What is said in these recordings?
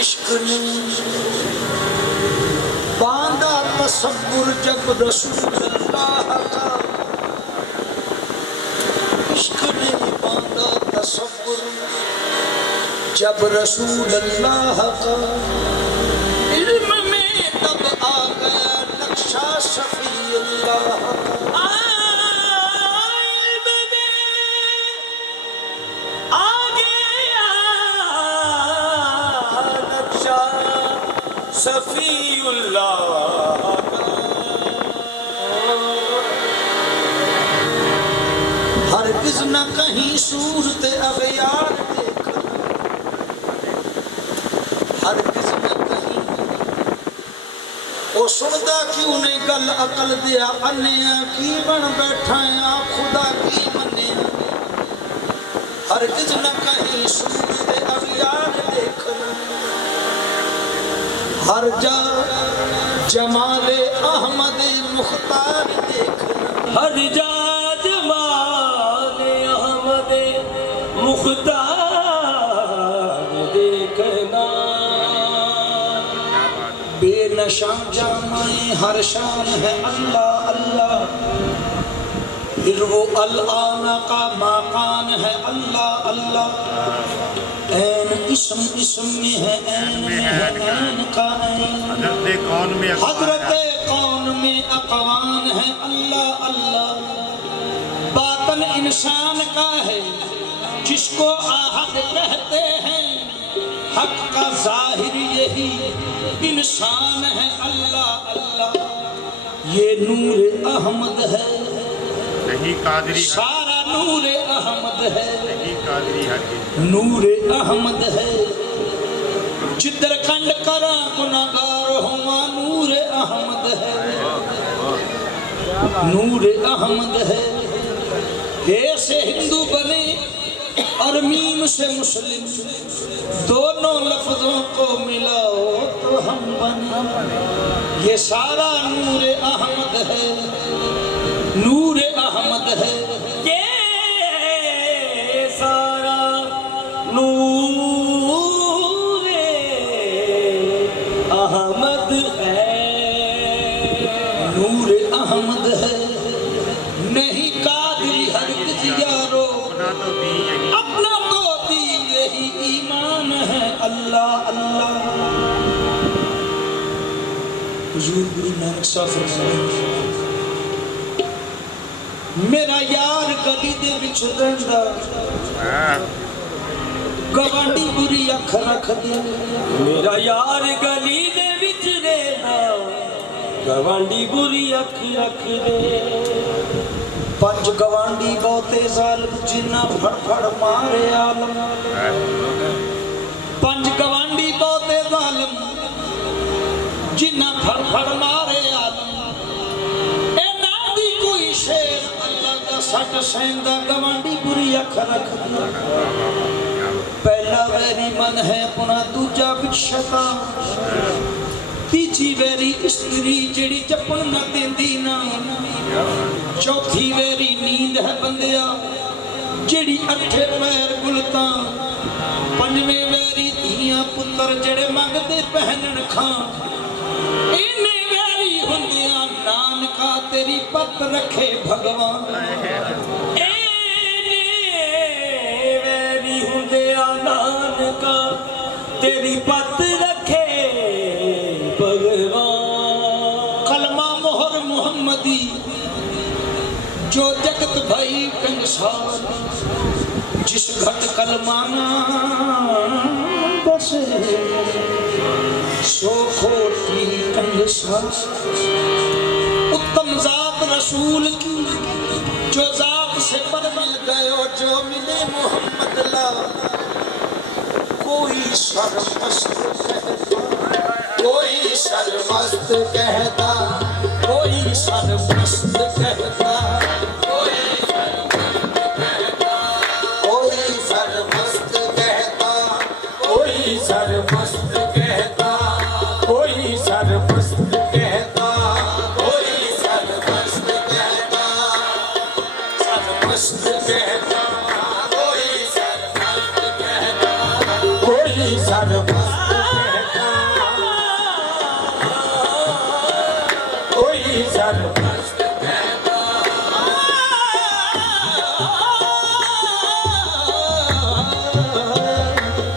इश्क ने बांधा तसव्वुर जब रसूलुल्लाह का, इश्क ने बांधा तसव्वुर जब रसूलुल्लाह का, इल्म में तब आ गया नक्शा शफीउल्लाह का। सफीउल्लाह हरगिज़ न कहीं सूरत अग़यार देखा, हरगिज़ न कहीं ओ सुनदा क्यों नहीं गल अकल दिया अन्या की बन बैठा या खुदा की मन्या। हरगिज़ न कहीं सूरत अग़यार देखा, हर जा जमाले अहमद मुख्तार देखना, हर जा जमाले अहमद मुख्तार देखना। बेनशां जामाए हर शान है अल्लाह अल्लाह, फिर वो अल-आना का माकान है अल्लाह अल्लाह। ऐन इस्म इस्म में है, ऐन में है, ऐन का ऐन। हज़रत कौन में अक़वान है अल्लाह अल्लाह। बातन इंसान का है जिसको आहद कहते हैं, हक का ज़ाहिर यही इंसान है अल्लाह अल्लाह। ये नूर अहमद है नहीं कादरी, सारा नूर अहमद है नहीं कादरी है, नूर अहमद है। जिधर खंड करा गुनाहगार हुआ नूर अहमद है, नूर अहमद है। हे से हिंदू बने और मीम से मुस्लिम, दोनों लफ्जों को मिलाओ तो हम बने। ये सारा नूर अहमद है, नूर अहमद है। ये सारा नूर अहमद है, नूर अहमद है। नहीं कादरी हरगिज़ यारो, अपना तो दीन यही ईमान है अल्लाह अल्लाह। हुजूर गुरु नानक साहब फरमाते, मेरा यार गली दे विच रहिंदा, गवांडी बुरी अख रख दे। मेरा यार गली दे विच रहना, गवांडी बुरी अख रख दे। पंज गवांडी बहुते जालिम जिन्ना फड़ फड़ मारे आलम, पंज गवांडी बहुते जालिम जिन्ना फड़ फड़ मारे आलम। ए नादी कोई शेर अल्लाह दा सट सैंदा, गवांडी बुरी अख रख दे। पहला वैरी मन है अपना, दूजा विच शैतान, तीजी वैरी स्त्री जेड़ी जपन न देंदी ना, चौथी वैरी नींद है बंदिया जेड़ी अठे पैर गुलता, पंजवें वैरी धियां पुत्र जेड़े मंगते पहनन खां। इन्ने वैरी हुंदिया नानका तेरी पत रखे भगवान। नानका तेरी पत रखे भगवान। कलमा मोहर मुहम्मदी जो जगत भई कंसार, जिस घट कलमाना बसे सो खोटी कंसार। उत्तम जात रसूल की जो जात से पर मिल गयो, जो मिले मोहम्मद ला कोई सरमस्त कहता, कोई सरमस्त कहता, कोई सरमस्त कहता, कोई सरमस्त कहता, कोई सरमस्त कहता, कोई सरमस्त कहता, कोई सरमस्त कहता, सरमस्त सरमस्त कहता, कोई सरमस्त कहता, कोई सरमस्त कहता, कोई सरमस्त कहता,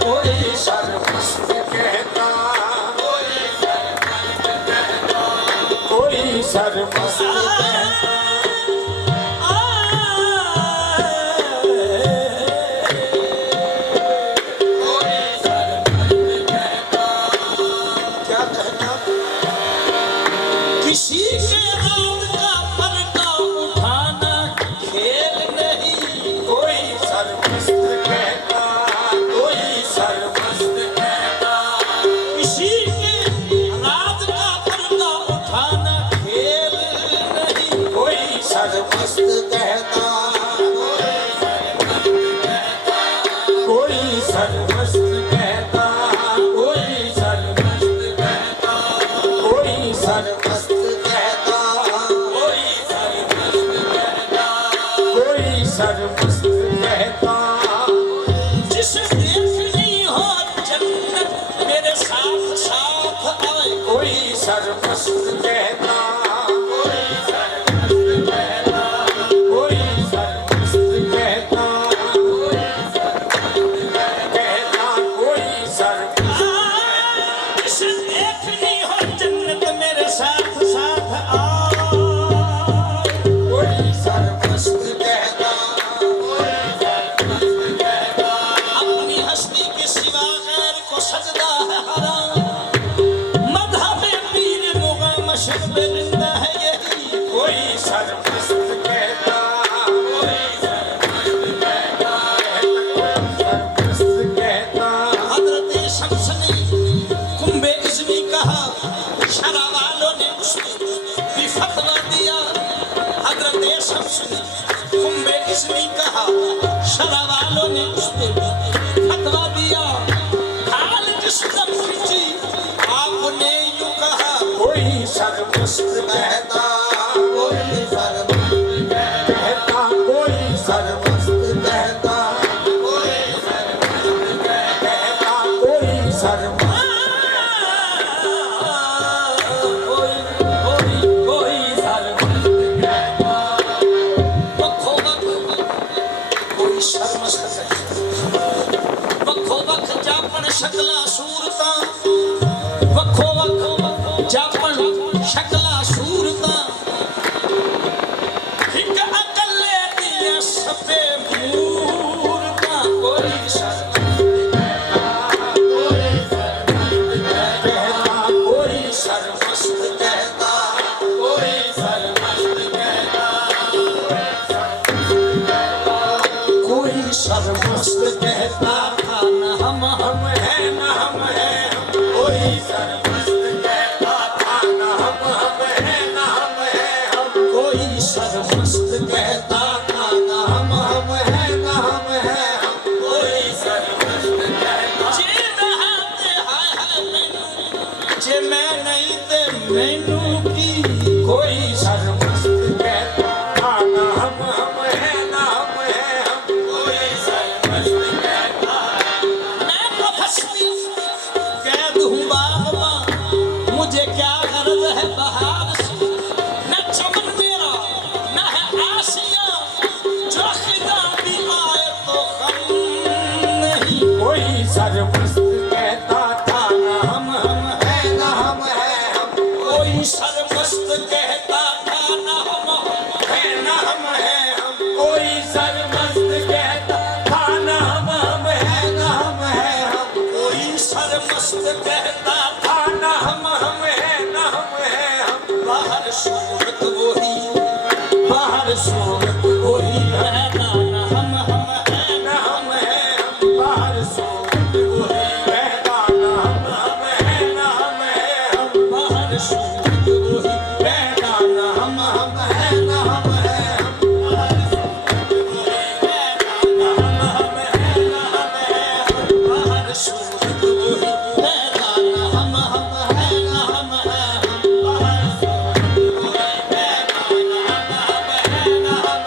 कोई सरमस्त कहता, कोई सरमस्त कहता। किसी के रात का पर्दा उठाना खेल नहीं, कोई सरमस्त कहता, कोई सरमस्त कहता, किसी के रात का पर्दा उठाना खेल नहीं, कोई सरमस्त कहता, कोई सरमस्त कहता, कोई सरमस्त कहता, कोई सरमस्त कहता, कोई सरमस्त कहता, जिसे देखनी हो जन्नत मेरे साथ साथ आए, कोई सरमस्त कहता, कोई सरमस्त कहता, कोई सरमस्त कहता, कोई सरमस्त कहता, जिसे देखनी हो जन्नत मेरे साथ साथ आए, कोई सरमस्त कहता, अपनी हस्ती के सिवा गैर को सजदा है हराम, मज़हब पीर मुग़ा मशरक़ पे जिंदा है यही, कोई सरमस्त कहता, कोई सरमस्त कहता, सरमस्त कहता। हज़रत शम्स ने कुंभे इज़्मी कहा, शरा वालों ने उसको भी फतवा दिया। हज़रत शम्स ने कुंभे इज़्मी कहा, शरा वालों ने उसको भी फतवा दिया। हाल जिस दम खींची आपने यूं कहा, कोई सरमस्त कहता, कोई सरमस्त कहता, कोई सरमस्त कहता, कोई सरमस्त कहता, कोई सरमस्त शकला सूरता, वखो वख जापन शकला सूरता, हिक अकले दिया सपे मूरता, कोई सरमस्त कहता, कोई सरमस्त कहता, कोई सरमस्त कहता, कोई सरमस्त कहता था न हम है न हम है, कोई सरमस्त कहता था न हम है न हम है, कोई सरमस्त कहता था न हम है न हम है, कोई सरमस्त कहता। जे नहाते हाय मैनू, जे मैं नहीं ते मैनू की, कोई सरमस्त कहता था न हम है न हम है, कोई सरमस्त कहता। मैं तो फंसती कैद हूँ बाग़बां, मुझे क्या गर्ज है बहार से, न चमन मेरा न है आसियाँ, जो खिदा भी आए तो गम नहीं, कोई सरमस्त कहता था न हम है न हम है, कोई सरमस्त कहता था न हम है न हम है, कोई सरमस्त कहता था न हम है न हम है, कोई सरमस्त कहता था न हम है न हम है, बाहर सूरत वही, बाहर सूरत वही है ना हम है न हम है, बाहर सूरत वही है ना हम है न हम है, बाहर सूरत वही है ना हम है न हम है, बाहर सूरत वही है ना हम है न हम है, बाहर सूरत वही है ना हम है न हम है, बाहर सूरत वही है ना हम है न हम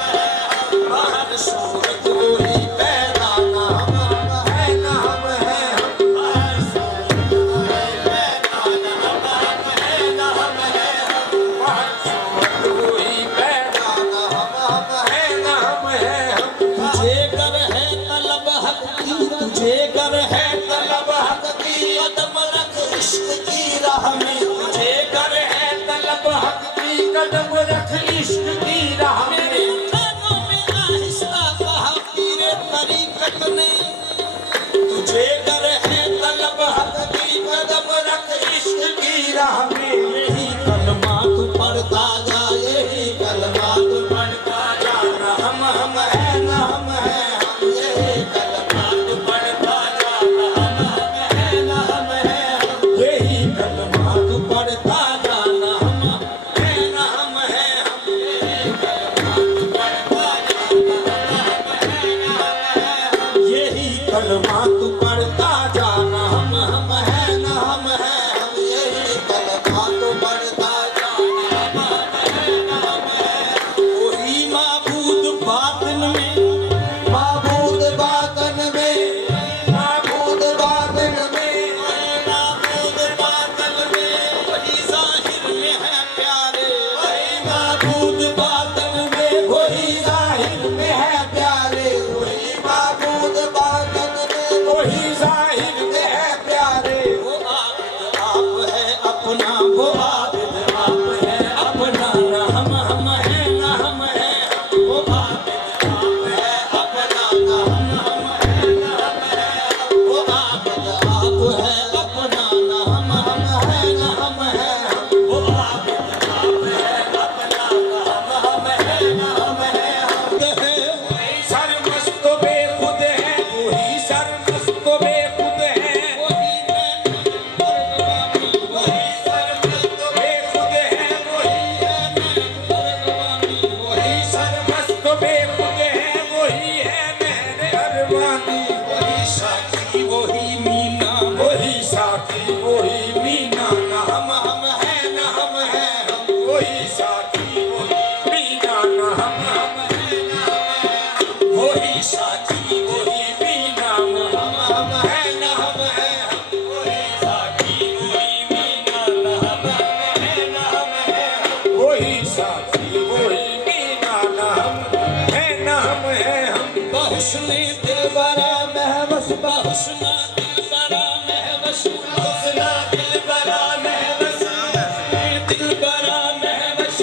हर सूरत वही पैदा ना हम है ना हम है हर सूरत वही पैदा ना हम है ना हम है हर सूरत वही पैदा ना हम है ना हम है तुझे कर है तलब हक की तुझे कर है तलब हक की कदम रख इश्क की राह में तुझे कर है तलब हक की कदम रख इश्क की राह में मेरे कानों में आहिस्ता कहा पीरे तरीकत ने तुझे कर है तलब हक की कदम रख इश्क की राह में यही कलमा तू पढ़ता जा यही कलमा तू पढ़ता जा ना हम है ना हम है यही कलमा तू पढ़ता जा ना हम है ना हम है यही कलमा तू पढ़ता जा ना हम है ना हम है यही कलमा तू पढ़ता जा यही कलमा तू पढ़ता जाना हम है ना हम है यही कलमा तू पढ़ता जाना हम है ना हम है वही माबूद बातिन में माबूद बातिन में माबूद बातिन में माबूद बातिन में वही जाहिर में है प्यारे वही माबूद बातिन में वही जाहिर में है प्यारे वही माबूद बातिन में वही जाहिर में है प्यारे वो आबिद आप है अपना वो आबिद आप है अपना ना हम है ना हम है वो आबिद आप है अपना ना हम है ना हम है वो आबिद आप है अपना ना हम है ना हम है वो आबिद आप है अपना ना हम है ना हम है वही सरमस्त बेखुद है वही सरमस्त बेखुद है वही सरमस्त बेखुद है वही सरमस्त बेखुद है वही है मेरे अरमानी वही साकी वही मीना वही साकी वही मीना ना हम है ना हम है वही साकी वही मीना ना हम है ना हम है वही साकी वही मीना ना हम है ना हम है वही साकी वही मीना ना हम है ना हम है वही साकी वही मीना ना हम है ना हम है बहुसने दिल बरा महवस बहुसना दिल बरा महवस बहुसना दिल बरा महवस दिल बरा महवस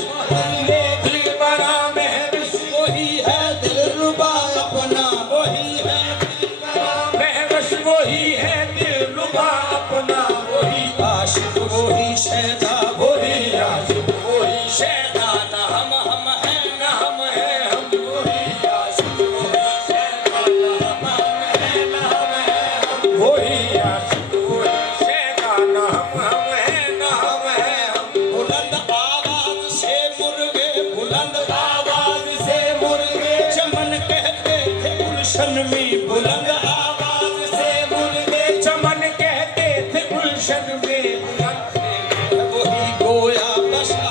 दिल बरा महवस वही है दिल रुबा अपना वही है दिल बरा महवस वही है दिल रुबा अपना वही आशिक वही शैदा वही आशिक वही शैदा ना हम है ना हम है वही आशिक वही शैदा ना हम है ना हम है वही आशिक वही शैदा ना हम है ना हम है बुलंद आवाज से मुर्गे बुलंद आवाज से मुर्गे चमन कहते थे गुलशन में बुलंद आवाज से मुर्गे चमन कहते थे गुलशन में वही गोया बसा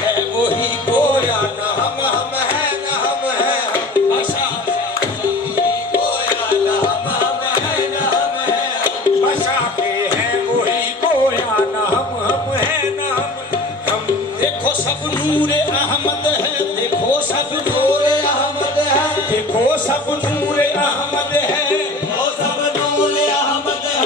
है वही गोया ना हम है ना हम है बसा वही गोया ना हम है ना हम है बसा के है वही गोया ना हम है ना हम देखो सब नूरे अहमद है देखो सब नूरे अहमद है देखो सब नूरे अहमद है देखो सब नूरे अहमद है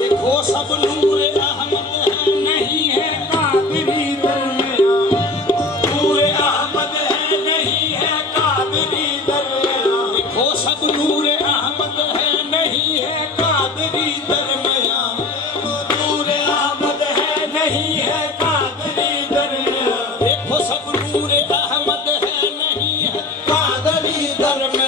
देखो सब नूरे अहमद है नहीं है कादरी दरमिया नूरे अहमद है नहीं है कादरी दरमिया देखो सब नूरे अहमद है नहीं है कादरी दरमिया नूरे अहमद है नहीं है कादरी दरमिया देखो सब नूरे अहमद है नहीं है कादरी दरमिया